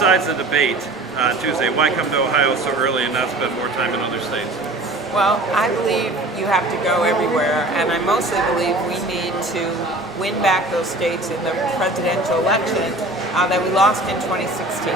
besides the debate on Tuesday, why come to Ohio so early and not spend more time in other states? Well, I believe you have to go everywhere, and I mostly believe we need to win back those states in the presidential election that we lost in 2016.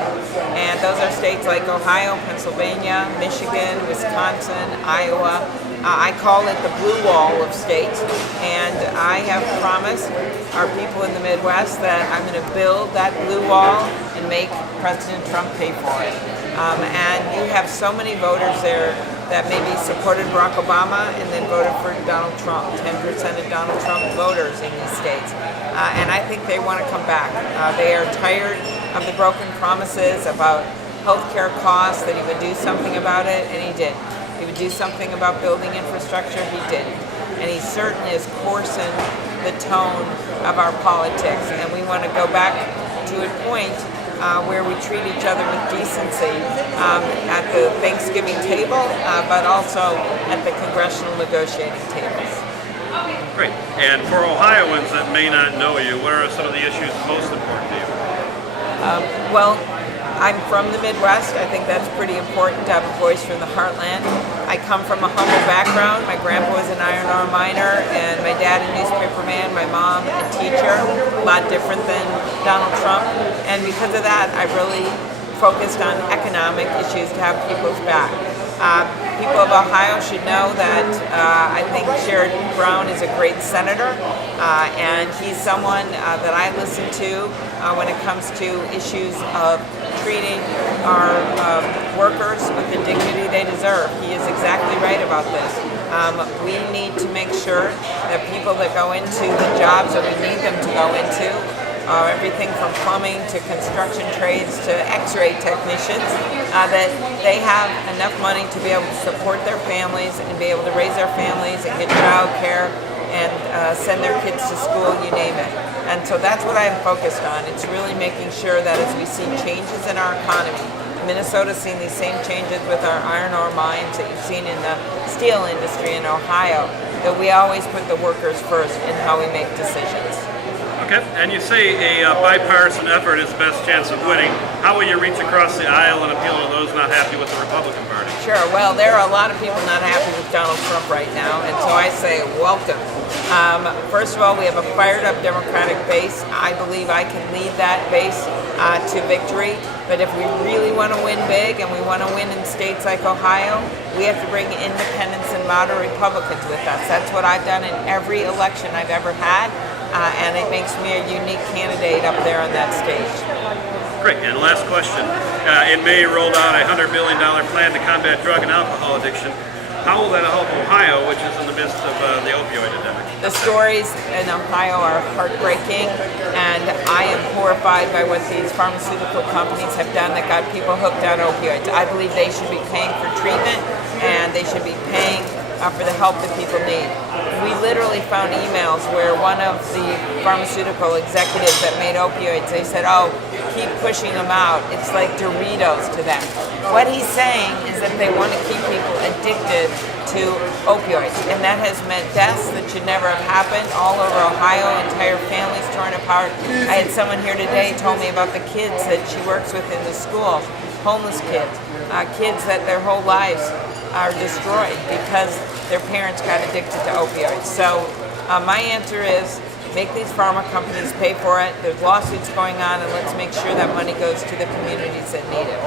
And those are states like Ohio, Pennsylvania, Michigan, Wisconsin, Iowa. I call it the blue wall of states, and I have promised our people in the Midwest that I'm going to build that blue wall and make President Trump pay for it. And you have so many voters there that maybe supported Barack Obama and then voted for Donald Trump. 10% of Donald Trump voters in these states. And I think they want to come back. They are tired of the broken promises about health care costs, that he would do something about it, and he did. He would do something about building infrastructure, he didn't. And he certainly has coarsened the tone of our politics. And we want to go back to a point where we treat each other with decency at the Thanksgiving table, but also at the congressional negotiating tables. Great. And for Ohioans that may not know you, what are some of the issues most important to you? Well, I'm from the Midwest. I think that's pretty important to have a voice from the heartland. I come from a humble background. My grandpa was an iron ore miner, and my dad a newspaper man, my mom a teacher, a lot different than Donald Trump. And because of that, I really focused on economic issues to have people's back. People of Ohio should know that I think Sherrod Brown is a great senator, and he's someone that I listen to when it comes to issues of treating our workers with the dignity they deserve. He is exactly right about this. We need to make sure that people that go into the jobs that we need them to go into, everything from plumbing to construction trades to x-ray technicians, that they have enough money to be able to support their families and be able to raise their families and get child care and send their kids to school, you name it. And so that's what I'm focused on. It's really making sure that as we see changes in our economy, Minnesota's seen these same changes with our iron ore mines that you've seen in the steel industry in Ohio, that we always put the workers first in how we make decisions. Okay, and you say a bipartisan effort is the best chance of winning. How will you reach across the aisle and appeal to those not happy with the Republican Party? Sure, well, there are a lot of people not happy with Donald Trump right now, and so I say welcome. First of all, we have a fired-up Democratic base. I believe I can lead that base to victory, but if we really want to win big and we want to win in states like Ohio, we have to bring independents and moderate Republicans with us. That's what I've done in every election I've ever had. And it makes me a unique candidate up there on that stage. Great. And last question. In May, you rolled out a $100 million plan to combat drug and alcohol addiction. How will that help Ohio, which is in the midst of the opioid epidemic? The stories in Ohio are heartbreaking, and I am horrified by what these pharmaceutical companies have done that got people hooked on opioids. I believe they should be paying for treatment, and they should be paying for the help that people need. We literally found emails where one of the pharmaceutical executives that made opioids, they said, oh, keep pushing them out. It's like Doritos to them. What he's saying is that they want to keep people addicted to opioids, and that has meant deaths that should never have happened all over Ohio, entire families torn apart. I had someone here today told me about the kids that she works with in the school, homeless kids, kids that their whole lives are destroyed because their parents got addicted to opioids. So my answer is make these pharma companies pay for it. There's lawsuits going on, and let's make sure that money goes to the communities that need it.